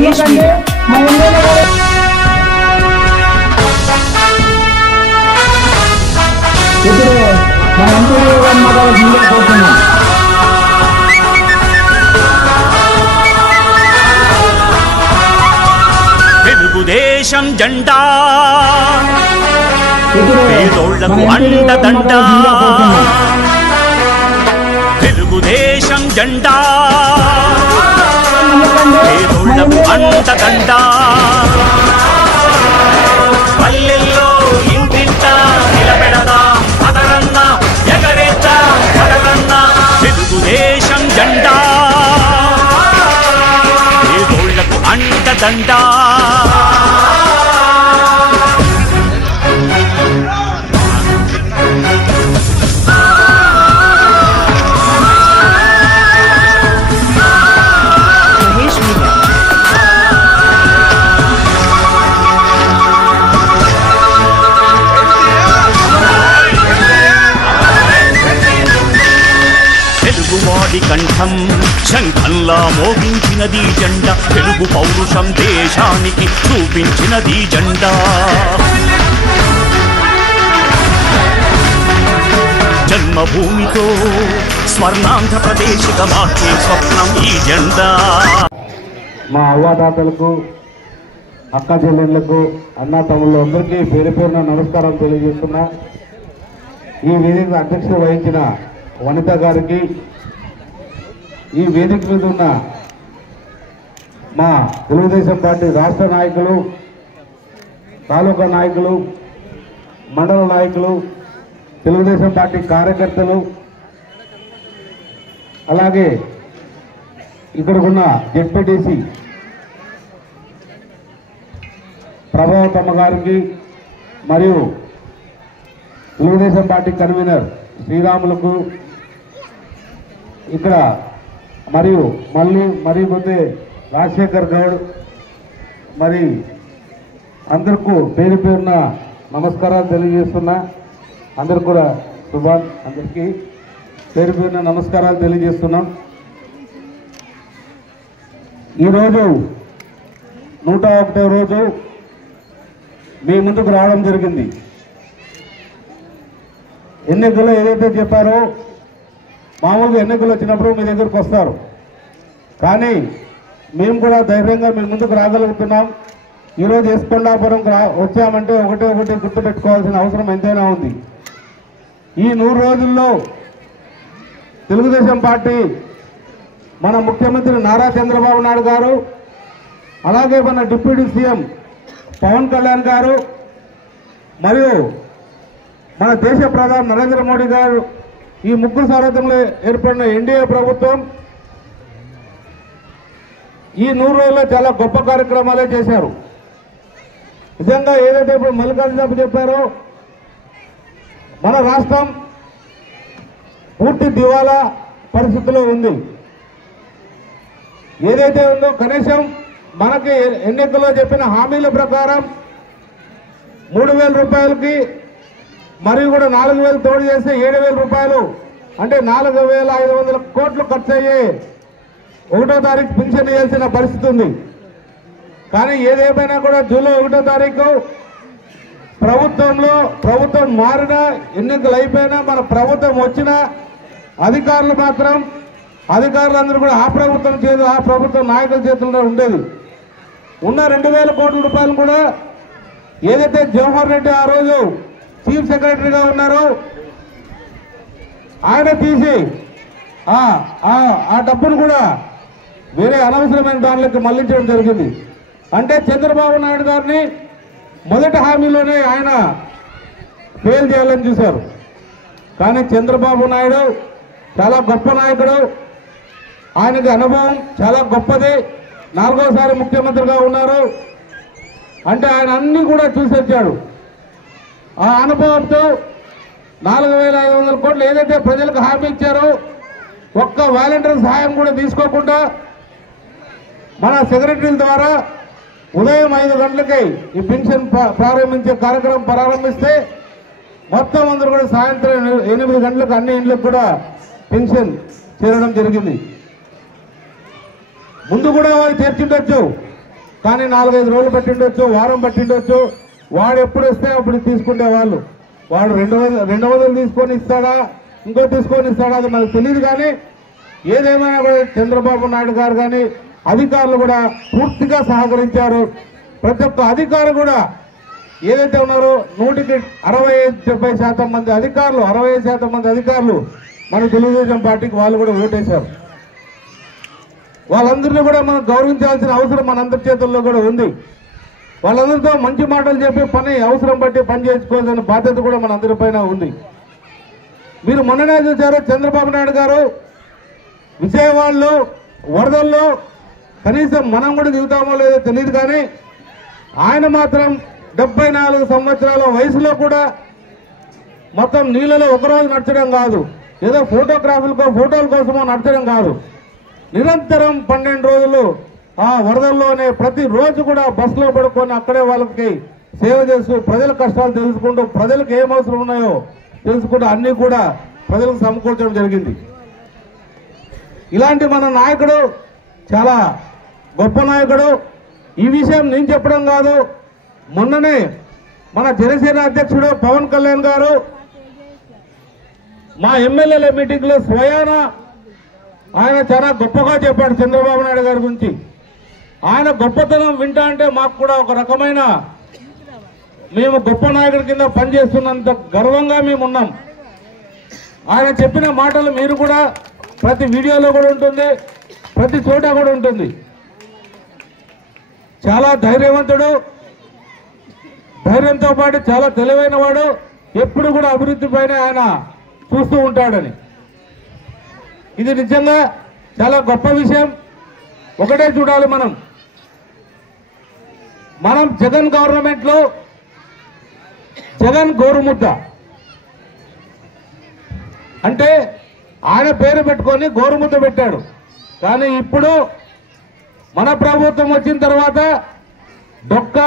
తెలుగుదేశం జెండా పేదోళ్లకు అండదండ తెలుగుదేశం జెండా పేదోళ్లకు అండదండ పల్లెల్లో ఇంటింట నిలబెడదా అదరన్న ఎగరేత అదరన్న తెలుగుదేశం జెండా పేదోళ్లకు అండదండ కంఠం శంఖంలా మోగించినది జెండా తెలుగు పౌరుషం దేశానికి చూపించినది జెండా జన్మభూమితో స్వర్ణాంధ్రప్రదేశ్ మార్చే స్వప్నం ఈ జెండా. మా అవ్వాతాతలకు అక్క చెల్లెళ్లకు అన్నా తమ్ముళ్ళు అందరికీ పేరు పేరున నమస్కారం తెలియజేస్తున్నా. ఈ వేదిక అధ్యక్షత వహించిన వనిత గారికి, ఈ వేదిక మీద ఉన్న మా తెలుగుదేశం పార్టీ రాష్ట్ర నాయకులు, తాలూకా నాయకులు, మండల నాయకులు, తెలుగుదేశం పార్టీ కార్యకర్తలు, అలాగే ఇక్కడికున్న జెడ్పీటీసీ ప్రభావతమ్మ గారికి మరియు తెలుగుదేశం పార్టీ కన్వీనర్ శ్రీరాములకు, ఇక్కడ మరియు మరీ ముందే రాజశేఖర్ గౌడ్, మరి అందరికీ పేరు పేరున నమస్కారాలు తెలియజేస్తున్నా. అందరు కూడా సుభాన్ అందరికీ పేరు పేరున నమస్కారాలు తెలియజేస్తున్నాం. ఈరోజు 101వ రోజు మీ ముందుకు రావడం జరిగింది. ఎన్నికల్లో ఏదైతే చెప్పారో మామూలుగా ఎన్నికలు వచ్చినప్పుడు మీ దగ్గరకు వస్తారు, కానీ మేము కూడా ధైర్యంగా మీ ముందుకు రాగలుగుతున్నాం. ఈరోజు ఎస్కొండాపురం వచ్చామంటే ఒకటి గుర్తుపెట్టుకోవాల్సిన అవసరం ఎంతైనా ఉంది. ఈ 100 రోజుల్లో తెలుగుదేశం పార్టీ మన ముఖ్యమంత్రి నారా చంద్రబాబు నాయుడు గారు, అలాగే మన డిప్యూటీ సీఎం పవన్ కళ్యాణ్ గారు, మరియు మన దేశ ప్రధాని నరేంద్ర మోడీ గారు, ఈ ముగ్గురు సారథ్యంలో ఏర్పడిన ఎన్డీఏ ప్రభుత్వం ఈ 100 రోజుల్లో చాలా గొప్ప కార్యక్రమాలే చేశారు. నిజంగా ఏదైతే ఇప్పుడు మల్లికార్జున చెప్పారో మన రాష్ట్రం పూర్తి దివాలా పరిస్థితిలో ఉంది. ఏదైతే ఉందో కనీసం మనకి ఎన్నికల్లో చెప్పిన హామీల ప్రకారం 3,000 రూపాయలకి మరియు కూడా 4,000 తోడు చేస్తే 7,000 రూపాయలు, అంటే 4,500 కోట్లు ఖర్చు అయ్యే 1వ తారీఖు పింఛన్ ఇవ్వాల్సిన పరిస్థితి ఉంది. కానీ ఏదేమైనా కూడా జూలై 1వ తారీఖు ప్రభుత్వం మారినా, ఎన్నికలు అయిపోయినా, మన ప్రభుత్వం వచ్చినా అధికారులందరూ కూడా ఆ ప్రభుత్వం నాయకుల చేతుల్లో ఉండేది. ఉన్న 2,000 కోట్ల రూపాయలు కూడా ఏదైతే జవహర్ రెడ్డి ఆ రోజు చీఫ్ సెక్రటరీగా ఉన్నారో ఆయన తీసి ఆ డబ్బును కూడా వేరే అనవసరమైన దానిలోకి మళ్లించడం జరిగింది. అంటే చంద్రబాబు నాయుడు గారిని మొదటి హామీలోనే ఆయన ఫెయిల్ చేయాలని చూశారు. కానీ చంద్రబాబు నాయుడు చాలా గొప్ప నాయకుడు, ఆయనకి అనుభవం చాలా గొప్పది. 4వసారి ముఖ్యమంత్రిగా ఉన్నారు. అంటే ఆయన అన్ని కూడా చూసి వచ్చాడు. ఆ అనుభవంతో 4,500 కోట్లు ఏదైతే ప్రజలకు హామీ ఇచ్చారో ఒక్క వాలంటీర్ సహాయం కూడా తీసుకోకుండా మన సెక్రటరీల ద్వారా ఉదయం 5 గంటలకి ఈ పెన్షన్ ప్రారంభించే కార్యక్రమం ప్రారంభిస్తే మొత్తం అందరూ కూడా సాయంత్రం 8 గంటలకు అన్ని ఇండ్లకు కూడా పెన్షన్ చేరడం జరిగింది. ముందు కూడా వారు చేర్చుండొచ్చు, కానీ 4-5 రోజులు పట్టిండొచ్చు, వారం పట్టిండొచ్చు. వాడు ఎప్పుడు వస్తే అప్పుడు తీసుకునే వాళ్ళు. వాడు 200 తీసుకొని ఇస్తాడా, ఇంకో తీసుకొని ఇస్తాడా అది నాకు తెలియదు. కానీ ఏదేమైనా కూడా చంద్రబాబు నాయుడు గారు కానీ అధికారులు కూడా పూర్తిగా సహకరించారు. ప్రతి ఒక్క అధికారి కూడా ఏదైతే ఉన్నారో 100కి 60-70% మంది అధికారులు, 65% మంది అధికారులు మన తెలుగుదేశం పార్టీకి వాళ్ళు కూడా ఓటేశారు. వాళ్ళందరినీ కూడా మనం గౌరవించాల్సిన అవసరం మనందరి చేతుల్లో కూడా ఉంది. వాళ్ళందరితో మంచి మాటలు చెప్పి పని అవసరం బట్టి పని చేసుకోవాల్సిన బాధ్యత కూడా మనందరిపైన ఉంది. మీరు మొన్ననే చూశారు, చంద్రబాబు నాయుడు గారు విజయవాడలో వరదల్లో కనీసం మనం కూడా దిగుతామో లేదో తెలియదు, కానీ ఆయన మాత్రం 74 సంవత్సరాల వయసులో కూడా మొత్తం నీళ్ళలో ఒకరోజు నడచడం కాదు, ఏదో ఫోటోల కోసమో నడచడం కాదు, నిరంతరం 12 రోజులు ఆ వరదల్లోనే ప్రతిరోజు కూడా బస్సులో పడుకొని అక్కడే వాళ్ళకి సేవ చేస్తూ ప్రజల కష్టాలు తెలుసుకుంటూ ప్రజలకు ఏం అవసరం ఉన్నాయో తెలుసుకుంటూ అన్ని కూడా ప్రజలకు సమకూర్చడం జరిగింది. ఇలాంటి మన నాయకుడు చాలా గొప్ప నాయకుడు. ఈ విషయం నేను చెప్పడం కాదు, మొన్ననే మన జనసేన అధ్యక్షుడు పవన్ కళ్యాణ్ గారు మా ఎమ్మెల్యేల మీటింగ్ లో స్వయాన ఆయన చాలా గొప్పగా చెప్పాడు చంద్రబాబు నాయుడు గారి గురించి. ఆయన గొప్పతనం వింటా అంటే మాకు కూడా ఒక రకమైన మేము గొప్ప నాయకుడి కింద పనిచేస్తున్నంత గర్వంగా మేము ఉన్నాం. ఆయన చెప్పిన మాటలు మీరు కూడా ప్రతి వీడియోలో కూడా ఉంటుంది, ప్రతి చోట కూడా ఉంటుంది. చాలా ధైర్యవంతుడు, ధైర్యంతో పాటు చాలా తెలివైన వాడు, ఎప్పుడు కూడా అభివృద్ధి పైన ఆయన చూస్తూ ఉంటాడని. ఇది నిజంగా చాలా గొప్ప విషయం. ఒకటే చూడాలి, మనం జగన్ గవర్నమెంట్ లో జగన్ గోరుముద్ద అంటే ఆయన పేరు పెట్టుకొని గోరుముద్ద పెట్టాడు. కానీ ఇప్పుడు మన ప్రభుత్వం వచ్చిన తర్వాత డొక్క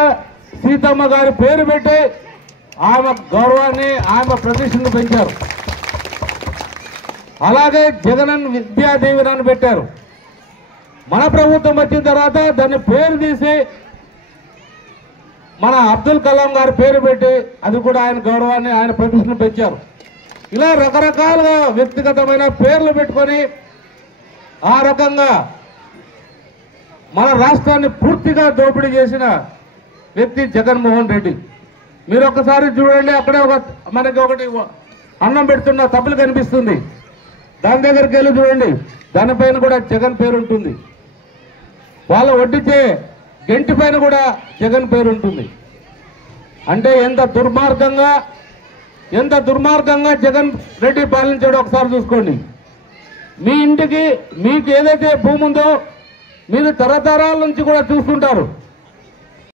సీతమ్మ గారి పేరు పెట్టి ఆమె గౌరవాన్ని, ఆమె ప్రతిష్టను పెంచారు. అలాగే జగనన్న విద్యా దీవెనని పెట్టారు. మన ప్రభుత్వం వచ్చిన తర్వాత దాన్ని పేరు తీసి మన అబ్దుల్ కలాం గారి పేరు పెట్టి అది కూడా ఆయన గౌరవాన్ని, ఆయన ప్రతిష్టను పెంచారు. ఇలా రకరకాలుగా వ్యక్తిగతమైన పేర్లు పెట్టుకొని ఆ రకంగా మన రాష్ట్రాన్ని పూర్తిగా దోపిడీ చేసిన వ్యక్తి జగన్మోహన్ రెడ్డి. మీరు ఒక్కసారి చూడండి, అక్కడే మనకి ఒకటి అన్నం పెడుతున్న తప్పులు కనిపిస్తుంది, దాని దగ్గరికి వెళ్ళి చూడండి, దానిపైన కూడా జగన్ పేరు ఉంటుంది. వాళ్ళు వడ్డించే గంటి పైన కూడా జగన్ పేరు ఉంటుంది. అంటే ఎంత దుర్మార్గంగా జగన్ రెడ్డి పాలించాడో ఒకసారి చూసుకోండి. మీ ఇంటికి మీకు ఏదైతే భూమి ఉందో మీరు తరతరాల నుంచి కూడా చూస్తుంటారు.